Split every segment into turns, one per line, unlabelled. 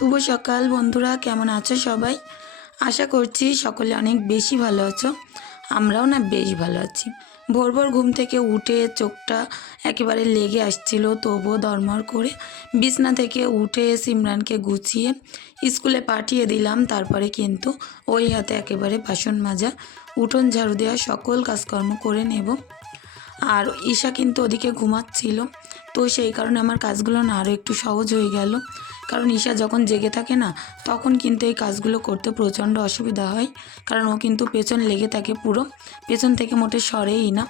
শুভ সকাল বন্ধুরা, কেমন আছো সবাই? আশা করছি সকলে অনেক বেশি ভালো আছো। আমরাও না বেশ ভালো আছি। ভোর ভোর ঘুম থেকে উঠে চোখটা একেবারে লেগে আসছিল, তবুও দরমর করে বিছনা থেকে উঠে সিমরানকে গুছিয়ে স্কুলে পাঠিয়ে দিলাম। তারপরে কিন্তু ওই হাতে একেবারে বাসন মাজা, উঠোন ঝাড়ু দেওয়া সকল কাজকর্ম করে নেব। আর ঈশা কিন্তু ওদিকে ঘুমাচ্ছিল। তো সেই কারণে আমার কাজগুলো না আরও একটু সহজ হয়ে গেল। কারণ ঈশা যখন জেগে থাকে না, তখন কিন্তু এই কাজগুলো করতে প্রচণ্ড অসুবিধা হয়। কারণ ও কিন্তু পেছন লেগে থাকে পুরো। পেছন থেকে মোটে সরেই না।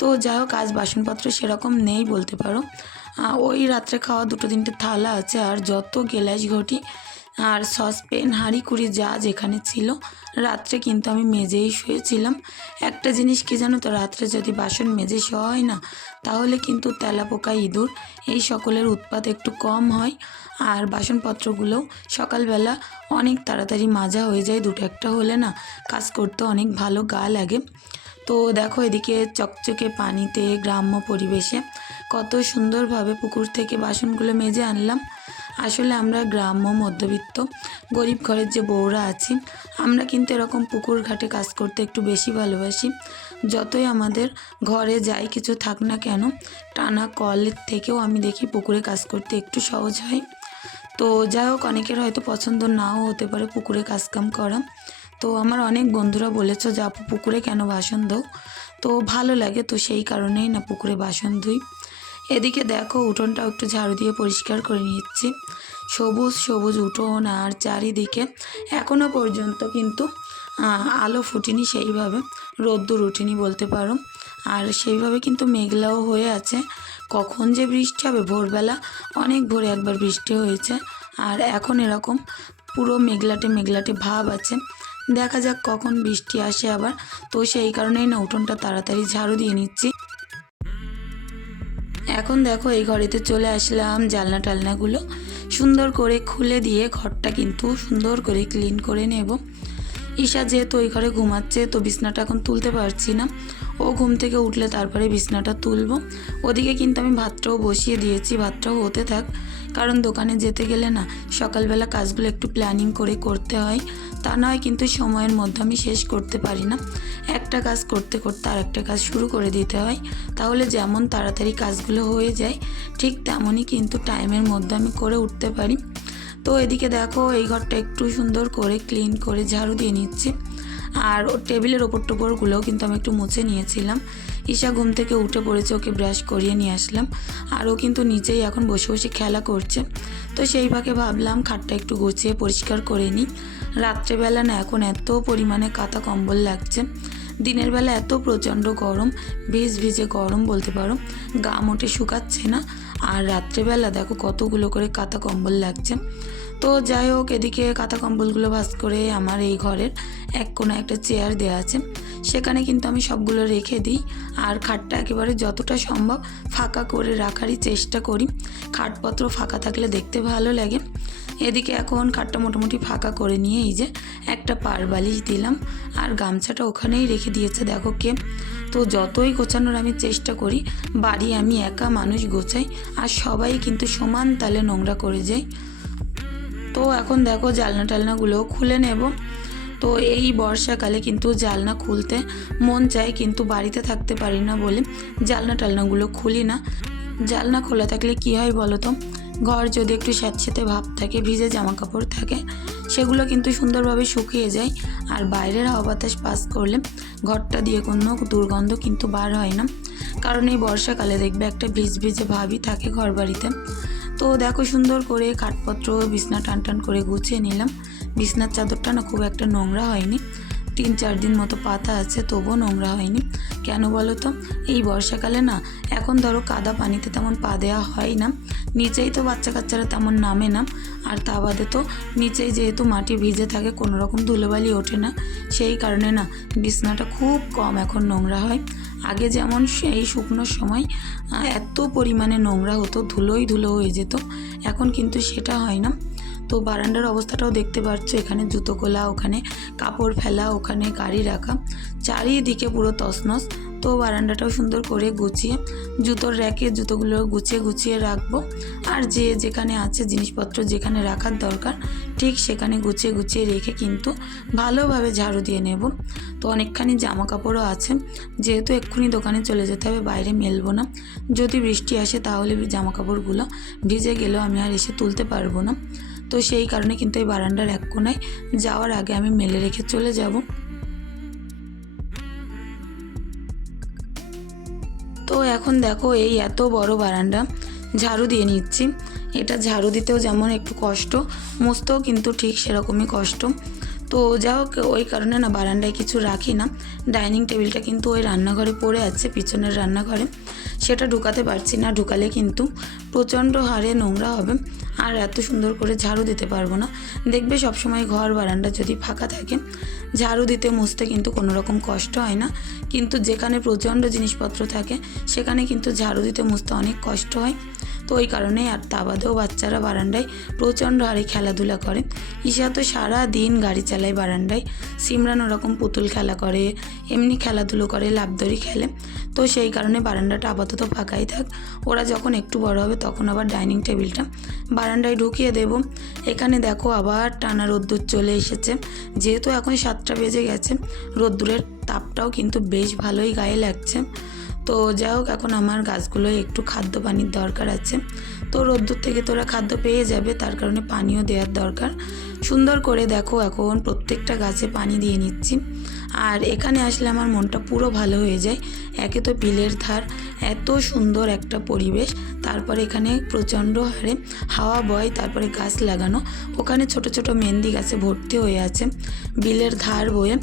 তো যাই হোক, আজ বাসনপত্র সেরকম নেই বলতে পারো। ওই রাত্রে খাওয়া দুটো তিনটে থালা আছে, আর যত গেলাস ঘটি আর সসপেন হাঁড়ি কুড়ি যা যেখানে ছিল। রাত্রে কিন্তু আমি মেজেই শুয়েছিলাম। একটা জিনিস কি জানো তো, রাত্রে যদি বাসন মেজে শোয়া হয় না, তাহলে কিন্তু তেলাপোকা ইঁদুর, এই সকলের উৎপাত একটু কম হয়। আর বাসনপত্রগুলো সকালবেলা অনেক তাড়াতাড়ি মাজা হয়ে যায়, দুটো একটা হলে না কাজ করতে অনেক ভালো গা লাগে। তো দেখো এদিকে চকচকে পানিতে গ্রাম্য পরিবেশে কত সুন্দরভাবে পুকুর থেকে বাসনগুলো মেজে আনলাম। আসলে আমরা গ্রাম্য মধ্যবিত্ত, গরিব ঘরের যে বউরা আছি, আমরা কিন্তু এরকম পুকুর ঘাটে কাজ করতে একটু বেশি ভালোবাসি। যতই আমাদের ঘরে যাই কিছু থাক না কেন, টানা কলের থেকেও আমি দেখি পুকুরে কাজ করতে একটু সহজ হয়। তো যাই হোক, অনেকের হয়তো পছন্দ নাও হতে পারে পুকুরে কাজকাম করা। তো আমার অনেক বন্ধুরা বলেছ যে, আপু, পুকুরে কেন বাসন দাও তো ভালো লাগে তো সেই কারণেই না পুকুরে বাসন ধুই। এদিকে দেখো উঠোনটাও একটু ঝাড়ু দিয়ে পরিষ্কার করে নিচ্ছি। সবুজ সবুজ উঠোন আর চারিদিকে এখনও পর্যন্ত কিন্তু আলো ফুটিনি সেইভাবে, রোদ্দুর উঠিনি বলতে পারো। আর সেইভাবে কিন্তু মেঘলাও হয়ে আছে। কখন যে বৃষ্টি হবে, ভোরবেলা অনেক ভোরে একবার বৃষ্টি হয়েছে। আর এখন এরকম পুরো মেঘলাটে মেঘলাটে ভাব আছে। দেখা যাক কখন বৃষ্টি আসে আবার। তো সেই কারণেই না, উঠোনটা তাড়াতাড়ি ঝাড়ু দিয়ে নিচ্ছি। এখন দেখো এই ঘরেতে চলে আসলাম জালনা টালনাগুলো। সুন্দর করে খুলে দিয়ে ঘরটা কিন্তু সুন্দর করে ক্লিন করে নেব। ঈশা যেহেতু ওই ঘরে ঘুমাচ্ছে, তো বিছনাটা এখন তুলতে পারছি না। ও ঘুম থেকে উঠলে তারপরে বিছনাটা তুলবো। ওদিকে কিন্তু আমি ভাতটাও বসিয়ে দিয়েছি, ভাতটাও হতে থাক। কারণ দোকানে যেতে গেলে না, সকালবেলা কাজগুলো একটু প্ল্যানিং করে করতে হয়। তা নয় কিন্তু সময়ের মধ্যে আমি শেষ করতে পারি না। একটা কাজ করতে করতে আর একটা কাজ শুরু করে দিতে হয়। তাহলে যেমন তাড়াতাড়ি কাজগুলো হয়ে যায়, ঠিক তেমনই কিন্তু টাইমের মধ্যে আমি করে উঠতে পারি। তো এদিকে দেখো, এই ঘরটা একটু সুন্দর করে ক্লিন করে ঝাড়ু দিয়ে নিচ্ছি। আর ওর টেবিলের ওপর টোপরগুলোও কিন্তু আমি একটু মুছে নিয়েছিলাম। ঈশা ঘুম থেকে উঠে পড়েছে, ওকে ব্রাশ করিয়ে নিয়ে আসলাম। আর ও কিন্তু নিচেই এখন বসে বসে খেলা করছে। তো সেই ফাঁকে ভাবলাম খাটটা একটু গুছিয়ে পরিষ্কার করে নিই। রাত্রেবেলা না এখন এত পরিমাণে কাঁথা কম্বল লাগছে। দিনের বেলা এত প্রচণ্ড গরম, ভিজ ভিজে গরম বলতে পারো। গা মোটে শুকাচ্ছে না। আর রাত্রেবেলা দেখো কতগুলো করে কাঁথা কম্বল লাগছে। তো যাই হোক, এদিকে কাঁথা কম্বলগুলো ভাস করে আমার এই ঘরের এক কোণে একটা চেয়ার দেওয়া আছে। সেখানে কিন্তু আমি সবগুলো রেখে দিই আর খাটটা একেবারে যতটা সম্ভব ফাঁকা করে রাখারই চেষ্টা করি। খাটপত্র ফাঁকা থাকলে দেখতে ভালো লাগে। এদিকে এখন খাটটা মোটামুটি ফাঁকা করে নিয়ে এই যে একটা পার বালিশ দিলাম আর গামছাটা ওখানেই রেখে দিয়েছে, দেখো কে। তো যতই গোছানোর আমি চেষ্টা করি, বাড়ি আমি একা মানুষ গোছাই আর সবাই কিন্তু সমান তালে নোংরা করে যায়। তো এখন দেখো জালনা টালনাগুলোও খুলে নেব। তো এই বর্ষাকালে কিন্তু জালনা খুলতে মন চায়, কিন্তু বাড়িতে থাকতে পারি না বলে জালনা টালনাগুলো খুলি না। জালনা খোলা থাকলে কি হয় বলো তো? ঘর যদি একটু স্যাঁতস্যাঁতে ভাব থাকে, ভিজে জামা কাপড় থাকে, সেগুলো কিন্তু সুন্দরভাবে শুকিয়ে যায়। আর বাইরের হাওয়া বাতাস পাস করলে ঘরটা দিয়ে কোনো দুর্গন্ধ কিন্তু বার হয় না। কারণ এই বর্ষাকালে দেখবে একটা ভিজ ভিজে ভাবই থাকে ঘর বাড়িতে তো দেখো সুন্দর করে খাটপত্র বিছনা টান টান করে গুছিয়ে নিলাম। বিছনার চাদরটা না খুব একটা নোংরা হয়নি। তিন চার দিন মতো পাতা আছে, তবুও নোংরা হয়নি। কেন বলো তো? এই বর্ষাকালে না, এখন ধরো কাদা পানিতে তেমন পা দেওয়া হয় না। নিচেই তো বাচ্চা কাচ্চারা তেমন নামে না। আর তা বাদে তো নিচেই যেহেতু মাটি ভিজে থাকে, কোনো রকম ধুলোবালি ওঠে না। সেই কারণে না, বিছনাটা খুব কম এখন নোংরা হয়। আগে যেমন সেই শুকনোর সময় এত পরিমাণে নোংরা হতো, ধুলোই ধুলো হয়ে যেত। এখন কিন্তু সেটা হয় না। তো বারান্দার অবস্থাটাও দেখতে পাচ্ছ এখানে জুতো খোলা, ওখানে কাপড় ফেলা, ওখানে গাড়ি রাখা। চারিদিকে পুরো তছনছ। তো বারান্দাটাও সুন্দর করে গুছিয়ে জুতোর র্যাকে জুতোগুলো গুছিয়ে গুছিয়ে রাখব। আর যে যেখানে আছে জিনিসপত্র যেখানে রাখার দরকার, ঠিক সেখানে গুছিয়ে গুছিয়ে রেখে কিন্তু ভালোভাবে ঝাড়ু দিয়ে নেব। তো অনেকখানি জামা কাপড়ও আছে, যেহেতু এক্ষুনি দোকানে চলে যেতে হবে, বাইরে মেলবো না। যদি বৃষ্টি আসে তাহলে জামা কাপড়গুলো ভিজে গেলেও আমি আর এসে তুলতে পারব না। তো সেই কারণে কিন্তু এই বারান্দার এক কোনায় যাওয়ার আগে আমি মেলে রেখে চলে যাব। এখন দেখো এই এত বড় বারান্দা, ঝাড়ু দিয়ে নিচ্ছি। এটা ঝাড়ু দিতেও যেমন একটু কষ্ট, মুছতেও কিন্তু ঠিক সেরকমই কষ্ট। তো যা হোক, ওই কারণে না বারান্দায় কিছু রাখি না। ডাইনিং টেবিলটা কিন্তু ওই রান্নাঘরে পড়ে আছে, পিছনের রান্নাঘরে। সেটা ঢুকাতে পারছি না, ঢুকালে কিন্তু প্রচণ্ড হারে নোংরা হবে। আর এত সুন্দর করে ঝাড়ু দিতে পারব না। দেখবে সবসময় ঘর বারান্দা যদি ফাঁকা থাকে, ঝাড়ু দিতে মুছতে কিন্তু কোনো রকম কষ্ট হয় না। কিন্তু যেখানে প্রচণ্ড জিনিসপত্র থাকে, সেখানে কিন্তু ঝাড়ু দিতে মুছতে অনেক কষ্ট হয়। তো ওই কারণেই আর তা বাদেও বাচ্চারা বারান্দায় প্রচণ্ড হারে খেলাধুলা করে। ঈশা তো সারা দিন গাড়ি চালায় বারান্দায়। সিমরান ওরকম পুতুল খেলা করে, এমনি খেলাধুলো করে লাভদড়ি খেলে। তো সেই কারণে বারান্দাটা আপাতত ফাঁকাই থাক। ওরা যখন একটু বড় হবে তখন আবার ডাইনিং টেবিলটা বারান্দায় ঢুকিয়ে দেব। এখানে দেখো আবার টানা রোদ্দুর চলে এসেছে। যেহেতু এখন সাতটা বেজে গেছে, রোদ্দুরের তাপটাও কিন্তু বেশ ভালোই গায়ে লাগছে। তো যাই হোক, এখন আমার গাছগুলোয় একটু খাদ্য পানির দরকার আছে। তো রোদ্দুর থেকে তোরা খাদ্য পেয়ে যাবে, তার কারণে পানিও দেওয়ার দরকার। সুন্দর করে দেখো, এখন প্রত্যেকটা গাছে পানি দিয়ে নিচ্ছি। আর এখানে আসলে আমার মনটা পুরো ভালো হয়ে যায়। একে তো বিলের ধার, এত সুন্দর একটা পরিবেশ। তারপরে এখানে প্রচণ্ড হারে হাওয়া বয়, তারপরে গাছ লাগানো। ওখানে ছোট ছোট মেহেন্দি গাছে ভর্তি হয়ে আছে। বিলের ধার বয়ে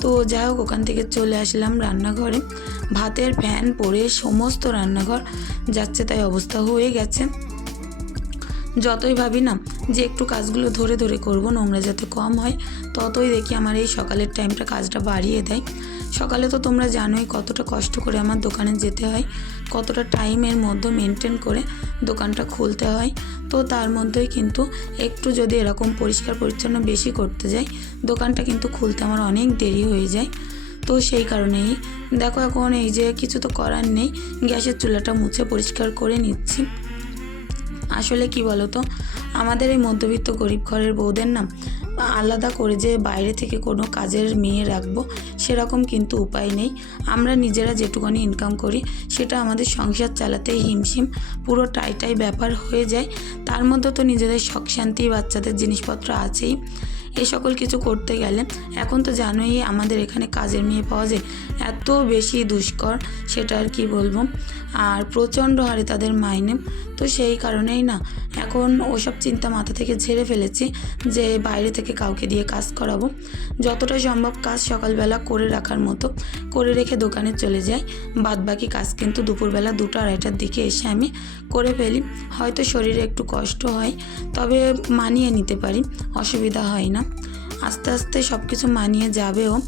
তো যাই হোক, ওখান থেকে চলে আসলাম রান্নাঘরে। ভাতের ফ্যান পরে সমস্ত রান্নাঘর যাচ্ছে, তাই অবস্থা হয়ে গেছে। যতই ভাবি না যে একটু কাজগুলো ধরে ধরে করব নোংরা যাতে কম হয়, ততই দেখি আমার এই সকালের টাইমটা কাজটা বাড়িয়ে দেয়। সকালে তো তোমরা জানোই কতটা কষ্ট করে আমার দোকানে যেতে হয়, কতটা টাইমের মধ্যে মেনটেন করে দোকানটা খুলতে হয়। তো তার মধ্যেই কিন্তু একটু যদি এরকম পরিষ্কার পরিচ্ছন্ন বেশি করতে যাই, দোকানটা কিন্তু খুলতে আমার অনেক দেরি হয়ে যায়। তো সেই কারণেই দেখো এখন এই যে কিছু তো করার নেই, গ্যাসের চুলাটা মুছে পরিষ্কার করে নিচ্ছি। আসলে কি বলতো? আমাদের এই মধ্যবিত্ত গরিব ঘরের বউদের না আলাদা করে যে বাইরে থেকে কোনো কাজের মেয়ে রাখব, সেরকম কিন্তু উপায় নেই। আমরা নিজেরা যেটুকুনি ইনকাম করি, সেটা আমাদের সংসার চালাতে হিমশিম, পুরো টাইটাই ব্যাপার হয়ে যায়। তার মধ্যে তো নিজেদের শখ শান্তি বাচ্চাদের জিনিসপত্র আছেই। এই সকল কিছু করতে গেলে এখন তো জানোই আমাদের এখানে কাজের মেয়ে পাওয়া যায়, এত বেশি দুষ্কর, সেটা আর কি বলব। আর প্রচণ্ড হারে তাদের মাইনে, তো সেই কারণেই না, এখন ওসব চিন্তা মাথা থেকে ঝেড়ে ফেলেছি যে বাইরে থেকে কাউকে দিয়ে কাজ করাবো। যতটা সম্ভব কাজ সকালবেলা করে রাখার মতো, করে রেখে দোকানে চলে যাই। বাদ বাকি কাজ কিন্তু দুপুরবেলা দুটো আড়াইটার দিকে এসে আমি করে ফেলি। হয়তো শরীরে একটু কষ্ট হয়, তবে মানিয়ে নিতে পারি, অসুবিধা হয় না। আস্তে আস্তে সব কিছু মানিয়ে যাবেও।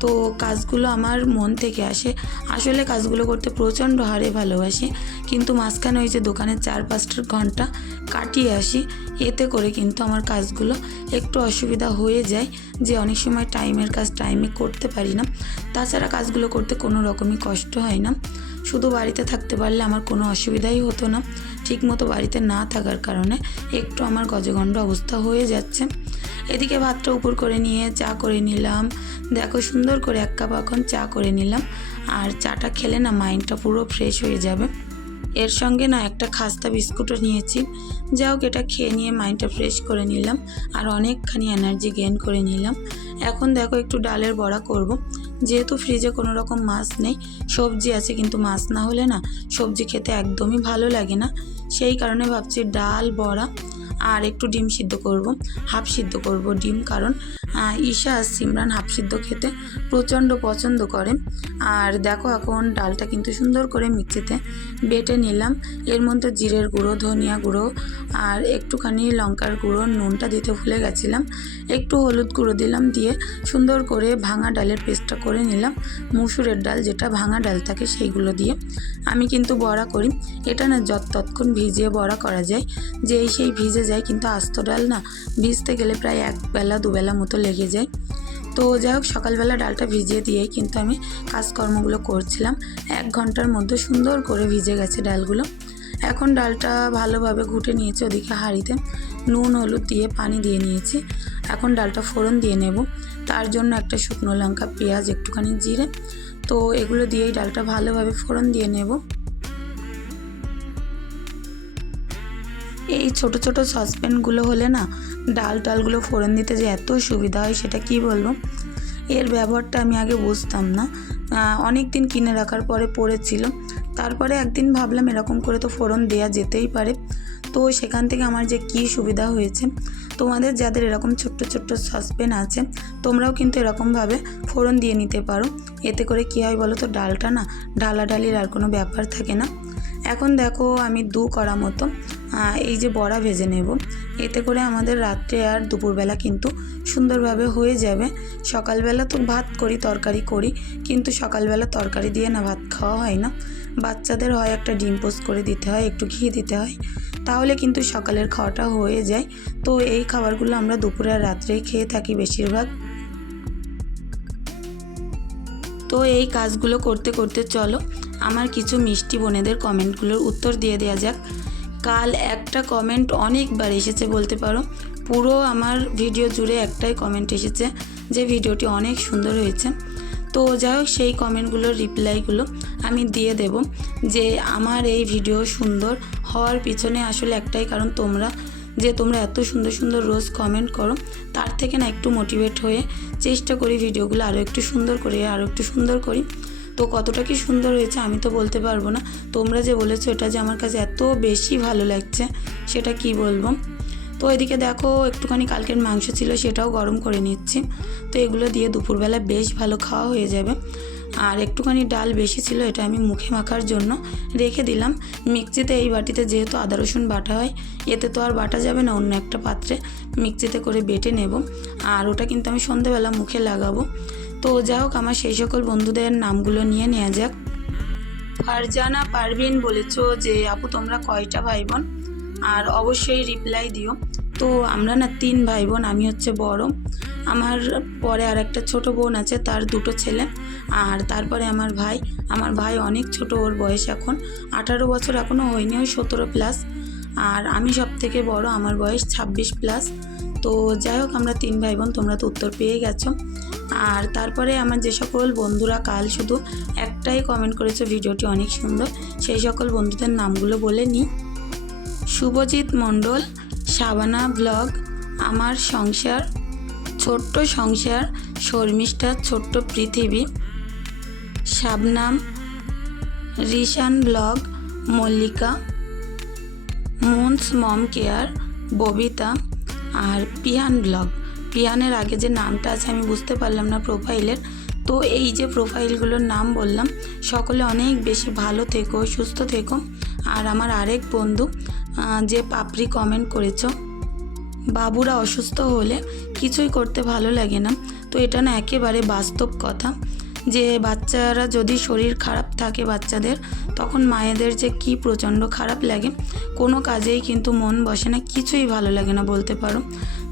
তো কাজগুলো আমার মন থেকে আসে। আসলে কাজগুলো করতে প্রচণ্ড হারে ভালোবাসি। কিন্তু মাঝখানে ওই যে দোকানের চার পাঁচটা ঘণ্টা কাটিয়ে আসি। এতে করে কিন্তু আমার কাজগুলো একটু অসুবিধা হয়ে যায় যে অনেক সময় টাইমের কাজ টাইমে করতে পারি না। তাছাড়া কাজগুলো করতে কোনো রকমই কষ্ট হয় না। শুধু বাড়িতে থাকতে পারলে আমার কোনো অসুবিধাই হতো না। ঠিকমতো বাড়িতে না থাকার কারণে একটু আমার গজগণ্ড অবস্থা হয়ে যাচ্ছে। এদিকে ভাতটা উপর করে নিয়ে চা করে নিলাম। দেখো সুন্দর করে এক কাপ এখন চা করে নিলাম। আর চাটা খেলে না মাইন্ডটা পুরো ফ্রেশ হয়ে যাবে। এর সঙ্গে না একটা খাস্তা বিস্কুটও নিয়েছি। যা হোক, এটা খেয়ে নিয়ে মাইন্ডটা ফ্রেশ করে নিলাম। আর অনেকখানি এনার্জি গেন করে নিলাম। এখন দেখো একটু ডালের বড়া করব। যেহেতু ফ্রিজে কোনো রকম মাছ নেই, সবজি আছে কিন্তু মাছ না হলে না সবজি খেতে একদমই ভালো লাগে না। সেই কারণে ভাবছি ডাল, বড়া আর একটু ডিম সিদ্ধ করব, হাফ সিদ্ধ করব ডিম কারণ ঈশা আর সিমরান হাফ সিদ্ধ খেতে প্রচণ্ড পছন্দ করে। আর দেখো এখন ডালটা কিন্তু সুন্দর করে মিক্সিতে বেটে নিলাম। এর মধ্যে জিরের গুঁড়ো, ধনিয়া গুঁড়ো আর একটুখানি লঙ্কার গুঁড়ো, নুনটা দিতে ভুলে গেছিলাম। একটু হলুদ গুঁড়ো দিলাম দিয়ে সুন্দর করে ভাঙা ডালের পেস্টটা করে নিলাম। মুসুরের ডাল যেটা ভাঙা ডাল থাকে সেইগুলো দিয়ে। আমি কিন্তু বড়া করি। এটা না যত তৎক্ষণ ভিজিয়ে বড়া করা যায়। যেই সেই ভিজে যায়, কিন্তু আস্ত ডাল না ভিজতে গেলে প্রায় এক বেলা, দুবেলা মতো লেগে যায়। তো যাই হোক সকালবেলা ডালটা ভিজিয়ে দিয়েই কিন্তু আমি কাজকর্মগুলো করছিলাম। এক ঘণ্টার মধ্যে সুন্দর করে ভিজে গেছে ডালগুলো। এখন ডালটা ভালোভাবে ঘুটে নিয়েছি ওদিকে হাঁড়িতে। নুন, হলুদ দিয়ে পানি দিয়ে নিয়েছি। এখন ডালটা ফোড়ন দিয়ে নেব। তার জন্য একটা শুকনো লঙ্কা, পেঁয়াজ, একটুখানি জিরে। তো এগুলো দিয়েই ডালটা ভালোভাবে ফোড়ন দিয়ে নেব। এই ছোট ছোট সসপ্যানগুলো হলে না ডাল টালগুলো ফোড়ন দিতে যে এত সুবিধা হয় সেটা কি বলব? এর ব্যবহারটা আমি আগে বুঝতাম না। অনেক দিন কিনে রাখার পরে পড়েছিল। তারপরে একদিন ভাবলাম এরকম করে তো ফোড়ন দেওয়া যেতেই পারে। তো সেখান থেকে আমার যে কি সুবিধা হয়েছে, তোমাদের যাদের এরকম ছোট্ট ছোট্ট সসপ্যান আছে, তোমরাও কিন্তু এরকমভাবে ফোড়ন দিয়ে নিতে পারো। এতে করে কী হয় বলো তো, ডালটা না ঢালাঢালির আর কোনো ব্যাপার থাকে না। এখন দেখো আমি দু কড়া মতো এই যে বড়া ভেজে নেব। এতে করে আমাদের রাত্রে আর দুপুরবেলা কিন্তু সুন্দরভাবে হয়ে যাবে। সকালবেলা তো ভাত করি, তরকারি করি, কিন্তু সকালবেলা তরকারি দিয়ে না ভাত খাওয়া হয় না। বাচ্চাদের হয় একটা ডিম পোস্ট করে দিতে হয়, একটু ঘি দিতে হয়, তাহলে কিন্তু সকালের খাওয়াটা হয়ে যায়। তো এই খাবারগুলো আমরা দুপুরে আর রাত্রেই খেয়ে থাকি বেশিরভাগ। তো এই কাজগুলো করতে করতে চলো আমার কিছু মিষ্টি বোনেদের কমেন্টগুলোর উত্তর দিয়ে দেওয়া যাক। কাল একটা কমেন্ট অনেকবার এসেছে বলতে পারো। পুরো আমার ভিডিও জুড়ে একটাই কমেন্ট এসেছে যে ভিডিওটি অনেক সুন্দর হয়েছে। তো যাই হোক, সেই কমেন্টগুলোর রিপ্লাইগুলো আমি দিয়ে দেব যে আমার এই ভিডিও সুন্দর হওয়ার পিছনে আসলে একটাই কারণ তোমরা, যে তোমরা এত সুন্দর সুন্দর রোজ কমেন্ট করো, তার থেকে না একটু মোটিভেট হয়ে চেষ্টা করি ভিডিওগুলো আরও একটু সুন্দর করে, আরও একটু সুন্দর করি। তো কতটা কি সুন্দর হয়েছে আমি তো বলতে পারব না। তোমরা যে বলেছ এটা যে আমার কাছে এত বেশি ভালো লাগছে, সেটা কি বলব? তো এদিকে দেখো, একটুখানি কালকের মাংস ছিল, সেটাও গরম করে নিচ্ছি। তো এগুলো দিয়ে দুপুরবেলা বেশ ভালো খাওয়া হয়ে যাবে। আর একটুখানি ডাল বেশি ছিল, এটা আমি মুখে মাখার জন্য রেখে দিলাম। মিক্সিতে এই বাটিতে যেহেতু আদা, রসুন বাটা হয়, এতে তো আর বাটা যাবে না, অন্য একটা পাত্রে মিক্সিতে করে বেটে নেব। আর ওটা কিন্তু আমি সন্ধেবেলা মুখে লাগাবো। তো যাই হোক আমার সেই সকল বন্ধুদের নামগুলো নিয়ে নেওয়া যাক। ফারজানা পারভিন বলেছ যে, আপু, তোমরা কয়টা ভাই বোন আর অবশ্যই রিপ্লাই দিও। তো আমরা না তিন ভাই বোন আমি হচ্ছে বড়। আমার পরে আর একটা ছোট বোন আছে, তার দুটো ছেলে। আর তারপরে আমার ভাই। আমার ভাই অনেক ছোট, ওর বয়স এখন আঠারো বছর এখনও হয়নি, ওই সতেরো প্লাস। আর আমি সব থেকে বড়, আমার বয়স ছাব্বিশ প্লাস। তো যাই হোক আমরা তিন ভাই বোন তোমরা তো উত্তর পেয়ে গেছো। আর তারপরে আমার যে সকল বন্ধুরা কাল শুধু একটাই কমেন্ট করেছে, ভিডিওটি অনেক সুন্দর। সেই সকল বন্ধুদের নামগুলো বলে নিই। শুভজিৎ মণ্ডল সাবানা ব্লগ, আমার সংসার, ছোট্ট সংসার, শর্মিষ্ঠার ছোট্ট পৃথিবী, শাবনাম, রিশান ব্লগ, মল্লিকা, মুন্স মম কেয়ার, ববিতা, আর পিয়ান ব্লগ। পিয়ানের আগে যে নামটা আছে, আমি বুঝতে পারলাম না প্রোফাইলের। তো এই যে প্রোফাইলগুলোর নাম বললাম, সকলে অনেক বেশি ভালো থেকো, সুস্থ থেকো। আর আমার আরেক বন্ধু যে পাপড়ি কমেন্ট করেছ, বাবুরা অসুস্থ হলে কিছুই করতে ভালো লাগে না। তো এটা না একেবারে বাস্তব কথা, যে বাচ্চারা যদি শরীর খারাপ থাকে বাচ্চাদের, তখন মায়েদের যে কি প্রচণ্ড খারাপ লাগে, কোনো কাজেই কিন্তু মন বসে না, কিছুই ভালো লাগে না বলতে পারো।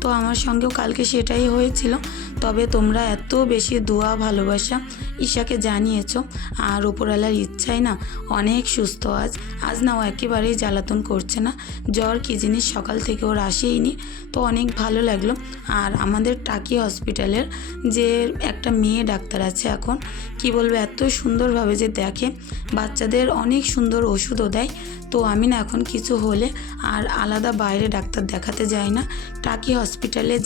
তো আমার সঙ্গেও কালকে সেটাই হয়েছিল। তবে তোমরা এত বেশি দোয়া, ভালোবাসা ঈশাকে জানিয়েছো, আর উপরওয়ালার ইচ্ছাই না অনেক সুস্থ আজ। আজ না ও একেবারেই জ্বালাতন করছে না। জ্বর কী জিনিস সকাল থেকে ওর আসেইনি। তো অনেক ভালো লাগল। আর আমাদের টাকি হসপিটালের যে একটা মেয়ে ডাক্তার আছে এখন, কি বলব, এত সুন্দরভাবে যে দেখে। বাচ্চাদের অনেক সুন্দর ওষুধও দেয়। তো আমি না এখন কিছু হলে আর আলাদা বাইরে ডাক্তার দেখাতে যাই না। টাকি হসপিটালে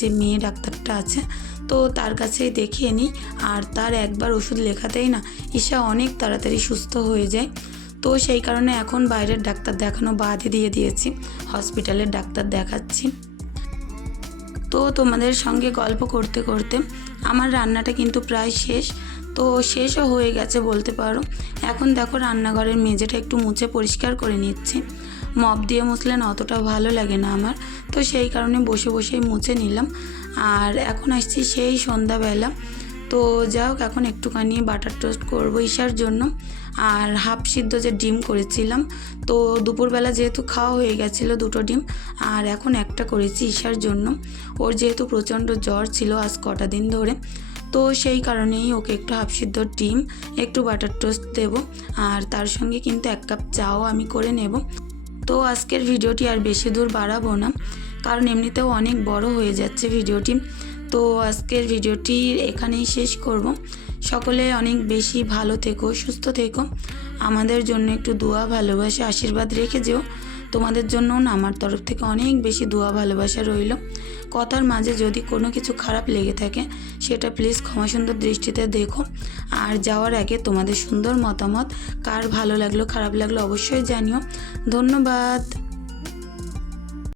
যে মেয়ে ডাক্তারটা আছে, তো তার কাছেই দেখিয়ে নিই। আর তার একবার ওষুধ লেখাতেই না, ঈশা অনেক তাড়াতাড়ি সুস্থ হয়ে যায়। তো সেই কারণে এখন বাইরের ডাক্তার দেখানো বাদই দিয়ে দিয়েছি, হসপিটালের ডাক্তার দেখাচ্ছি। তো তোমাদের সঙ্গে গল্প করতে করতে আমার রান্নাটা কিন্তু প্রায় শেষ। তো শেষও হয়ে গেছে বলতে পারো। এখন দেখো রান্নাঘরের মেঝেটা একটু মুছে পরিষ্কার করে নিচ্ছি। মপ দিয়ে মুছলে না, অতটা ভালো লাগে না আমার। তো সেই কারণে বসে বসেই মুছে নিলাম। আর এখন আসছি সেই সন্ধ্যাবেলা। তো যাই হোক, এখন একটুখানি বাটার টোস্ট করব ঈশার জন্য। আর হাফ সিদ্ধ যে ডিম করেছিলাম, তো দুপুরবেলা যেহেতু খাওয়া হয়ে গেছিল দুটো ডিম, আর এখন একটা করেছি ঈশার জন্য। ওর যেহেতু প্রচণ্ড জ্বর ছিল আজ কটা দিন ধরে, তো সেই কারণেই ওকে একটু হাফ সিদ্ধ ডিম, একটু বাটার টোস্ট দেবো। আর তার সঙ্গে কিন্তু এক কাপ চাও আমি করে নেব। তো আজকের ভিডিওটি আর বেশি দূর বাড়াবো না, কারণ এমনিতেও অনেক বড় হয়ে যাচ্ছে ভিডিওটি। তো আজকের ভিডিওটি এখানেই শেষ করব। সকলে অনেক বেশি ভালো থেকো, সুস্থ থেকো। আমাদের জন্য একটু দোয়া, ভালোবাসা, আশীর্বাদ রেখে যেও। তোমাদের জন্যও না আমার তরফ থেকে অনেক বেশি দোয়া, ভালোবাসা রইল। কথার মাঝে যদি কোনো কিছু খারাপ লেগে থাকে, সেটা প্লিজ ক্ষমা সুন্দর দৃষ্টিতে দেখো। আর যাওয়ার আগে তোমাদের সুন্দর মতামত, কার ভালো লাগল, খারাপ লাগল অবশ্যই জানিও। ধন্যবাদ।